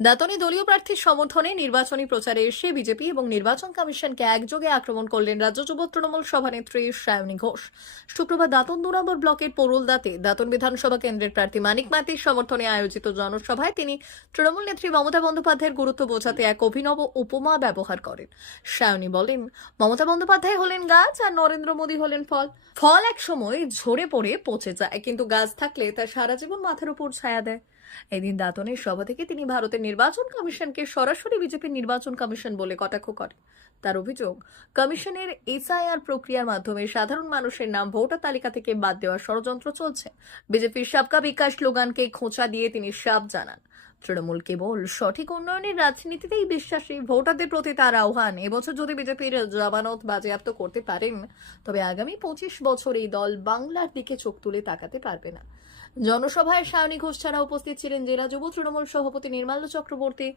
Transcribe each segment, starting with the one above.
দাতনে দলীয় প্রার্থীর সমর্থনে নির্বাচনী প্রচারে এসে বিজেপি এবং নির্বাচন কমিশনকে একযোগে আক্রমণ করলেন রাজ্য যুব তৃণমূল সভানেত্রী সায়নী ঘোষ। শুক্রবার দাতন 2 নম্বর ব্লকের পোরুলদাতে দাতন বিধানসভা কেন্দ্রের প্রার্থী মানিক মাতির সমর্থনে আয়োজিত জনসভায় তিনি তৃণমূল নেত্রী মমতা বন্দ্যোপাধ্যায়ের গুরুত্ব বোঝাতে এক অভিনব উপমা ব্যবহার করেন। সায়নী বলেন, মমতা বন্দ্যোপাধ্যায় হলেন গাছ আর নরেন্দ্র মোদী হলেন ফল। ফল এক সময় ঝরে পড়ে পচে যায়, কিন্তু গাছ থাকলে তা সারা জীবন মাথার উপর ছায়া দেয়। এদিন দাতনের সভা থেকে তিনি ভারতের নির্বাচন কমিশনকে সরাসরি বিজেপির নির্বাচন কমিশন বলে কটাক্ষ করেন। তার অভিযোগ, কমিশনের এসআইআর প্রক্রিয়ার মাধ্যমে সাধারণ মানুষের নাম ভোটার তালিকা থেকে বাদ দেওয়ার ষড়যন্ত্র চলছে। বিজেপির সবকা বিকাশ স্লোগানকে খোঁচা দিয়ে তিনি সাফ জানান, তৃণমূল কেবল সঠিক উন্নয়নের রাজনীতিতেই বিশ্বাসী। ভোটারদের প্রতি তার আহ্বান, এবছর যদি বিজেপির জামানত বাজেয়াপ্ত করতে পারেন, তবে আগামী 25 বছর এই দল বাংলার দিকে চোখ তুলে তাকাতে পারবে না। জনসভায় সায়নী ঘোষ ছাড়া উপস্থিত ছিলেন জেলা যুব তৃণমূল সভাপতি নির্মাল্য চক্রবর্তী,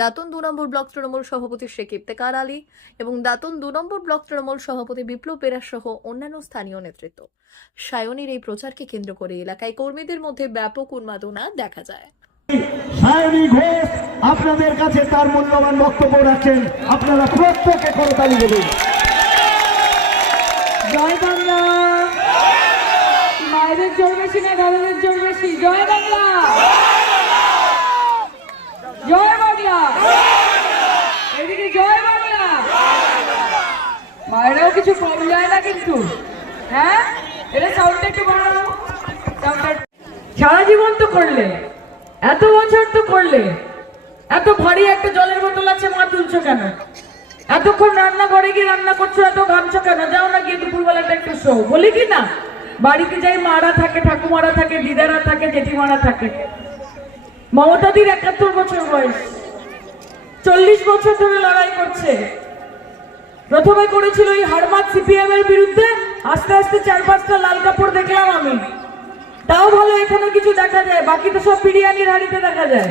দাতন 2 নম্বর ব্লক তৃণমূল সভাপতি শেখ ইফতেখার আলী এবং দাতন 2 নম্বর ব্লক তৃণমূল সভাপতি বিপ্লব বেরা সহ অন্যান্য স্থানীয় নেতৃত্ব। সায়নীর এই প্রচারকে কেন্দ্র করে এলাকায় কর্মীদের মধ্যে ব্যাপক উন্মাদনা দেখা যায়। সায়নী ঘোষ আপনাদের কাছে তার মূল্যবান বক্তব্য রাখছেন, আপনারা প্রত্যেকে করতালি দেবেন। জয় বাংলা। মায়েদের জোর বেশি না দাদাদের জোর বেশি? জয় বাংলা, জয় বাংলা। এদিকে জয় বাংলা। মায়েরাও কিছু কম যায় না কিন্তু, হ্যাঁ? এটা সাউন্ডটা একটু বাড়াও। সারা জীবন তো করলে, এত বছর তো করলে, এত ভারী একটা জলের বোতল আছে, মা তুলছো কেন? এতক্ষণ রান্না ঘরে গিয়ে রান্না করছো, এত ঘামছো কেন? যাও না গিয়ে দুপুরবেলাটা একটু শো। বলি কি না? বাড়িতে যাই মারা থাকে, ঠাকুমারা থাকে, দিদারা থাকে, জেঠিমারা থাকে। মমতাদির 71 বছর বয়স, 40 বছর ধরে লড়াই করছে। প্রথমে করেছিল এই হারমাত সিপিএম এর বিরুদ্ধে, আস্তে আস্তে 4-5টা লাল কাপড় দেখলাম আমি। তাও ভালো এখানে কিছু দেখা যায়, বাকি তো সব বিরিয়ানির হাড়িতে দেখা যায়।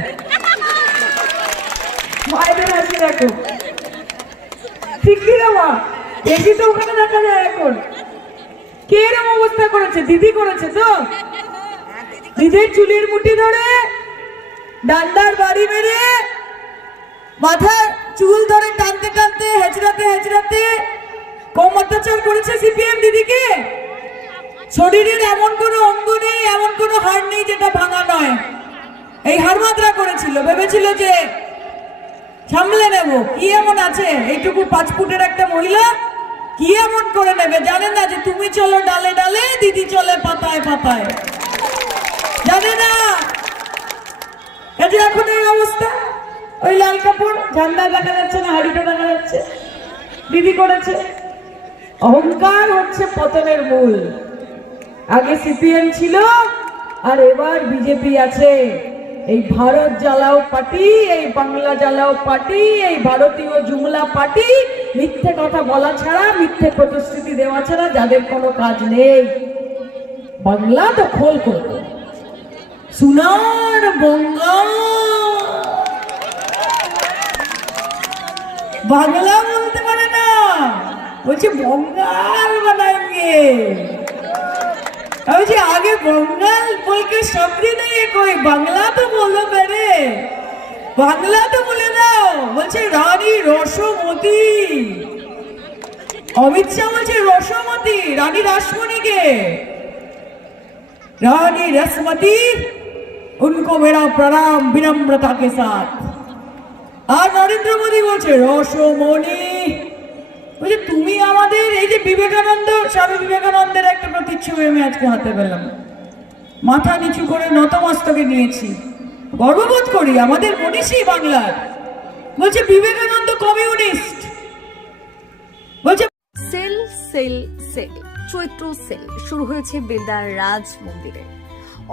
মায়েদের হাসি দেখো, ঠিক কি না মা? বেশি তো ওখানে দেখা যায় এখন। কে এরকম অবস্থা করেছে? দিদি করেছে তো। দিদির চুলের মুঠি ধরে, ডান্ডার বাড়ি মেরে, মাথার চুল ধরে টানতে টানতে, হেঁচড়াতে হেঁচড়াতে কম অত্যাচার করেছে সিপিএম দিদিকে। শরীরের এমন কোনো অঙ্গ নেই, এমন কোনো হাড় নেই যেটা ভাঙা নয়। এই হারমাতরা করেছিল, ভেবেছিল যে সামলে নেব। কি এমন আছে এইটুকু 5 ফুটের একটা মহিলা, কি এমন করে নেবে? জানে না যে তুমি চলো ডালে ডালে, দিদি চলে পাতায় পাতায়। জানে না এখন এই অবস্থা। ওই লাল কাপড়, ঝান্ডা দেখা যাচ্ছে না, হাড়িটা দেখা যাচ্ছে। দিদি করেছে। অহংকার হচ্ছে পতনের মূল। আগে সিপিএম ছিল, আর এবার বিজেপি আছে। এই ভারত জ্বালাও পার্টি, এই বাংলা জ্বালাও পার্টি, এই ভারতীয় জুমলা পার্টি মিথ্যে কথা বলা ছাড়া, মিথ্যে প্রতিশ্রুতি দেওয়া ছাড়া যাদের কোনো কাজ নেই। বাংলা তো খোল করবো, সোনার বঙ্গা। বাংলা বলতে পারে না, বলছে बंगाल बनाएंगे। आगे बंगाल बोल के शब्द ही नहीं है कोई, बांग्ला तो बोलो मेरे, बांग्ला तो बोले दाओ। बोलছে রানী রসমতি, অমিত শাহ বলছে রসমতি, রানী রাসমণিকে। रानी रसमती, उनको मेरा प्रणाम विनम्रता के साथ। আর নরেন্দ্র মোদী বলছে রসমণি। বলছে তুমি আমাদের এই যে বিবেকানন্দ, স্বামী বিবেকানন্দের একটা প্রতিচ্ছবি আমি আজকে হাতে পেলাম। মাথা নিচু করে নতমস্তকে নিয়েছি, গর্ববোধ করি আমাদের মনীষী বাংলার। বলছে বিবেকানন্দ কমিউনিস্ট। বলছে সেল সেল সেল, চৈত্র সেল শুরু হয়েছে বেলদার রাজ মন্দিরে।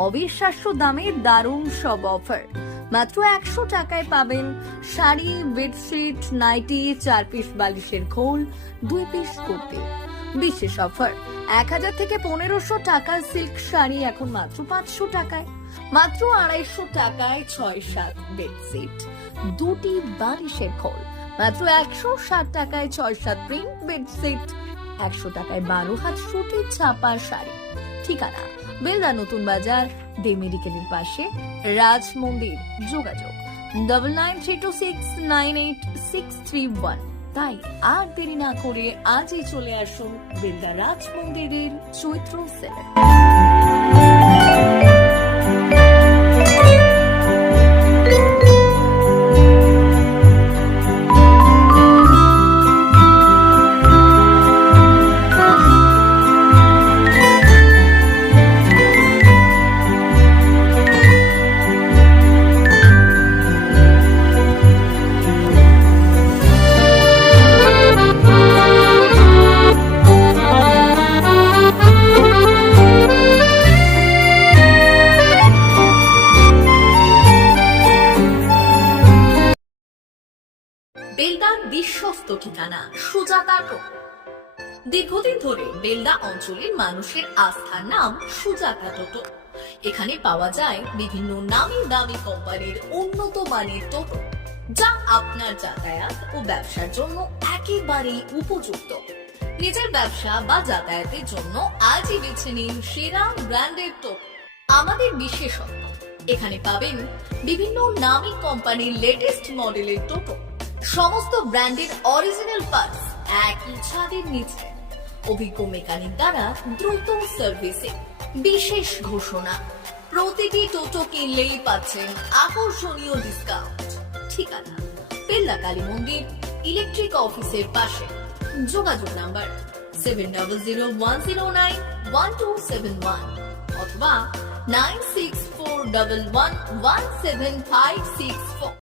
অবিশ্বাস্য দামে দারুণ সব অফার। মাত্র 100 টাকায় পাবেন শাড়ি, বেডশিট, নাইটি, 4 পিস বালিশের খোল, 2 পিস কুর্তি। বিশেষ অফার, 1000 থেকে 1500 টাকার সিল্ক শাড়ি এখন মাত্র 500 টাকায়। মাত্র 250 টাকায় 6-7 বেডশিট, 2টি বালিশের খোল। মাত্র 160 টাকায় 6-7 প্রিন্ট বেডশিট, 100 টাকায় 12 হাত সুতির ছাপা শাড়ি। ঠিকানা বেলদা নতুন বাজার, দে মেডিকেলের পাশে, রাজ মন্দির। যোগাযোগ 9932698631। তাই আর দেরি না করে আজই চলে আসুন বেলদা রাজ মন্দিরের চৈত্র সেলে। বেলদার বিশ্বস্ত ঠিকানা সুজাতা টোটো। দীর্ঘদিন ধরে বেলদা অঞ্চলের মানুষের আস্থার নাম সুজাতা টোটো। এখানে পাওয়া যায় বিভিন্ন নামি দামি কোম্পানির উন্নত মানের টোটো, যা আপনার যাতায়াত ও ব্যবসার জন্য একেবারেই উপযুক্ত। নিজের ব্যবসা বা যাতায়াতের জন্য আজই বেছে নিন সেরা ব্র্যান্ডের টোটো। আমাদের বিশেষত্ব, এখানে পাবেন বিভিন্ন নামি কোম্পানির লেটেস্ট মডেলের টোটো, সমস্ত ব্র্যান্ডের অরিজিনাল পার্টস একই ছাদের নিচে, অভিজ্ঞ মেকানিক দ্বারা দ্রুত সার্ভিসিং। বিশেষ ঘোষণা, প্রতিটি টোটো কিনলেই পাচ্ছেন আকর্ষণীয় ডিসকাউন্ট। ঠিকানা বেলদা কালী মন্দির ইলেকট্রিক অফিসের পাশে। যোগাযোগ নাম্বার 7001091271 অথবা 9641117564।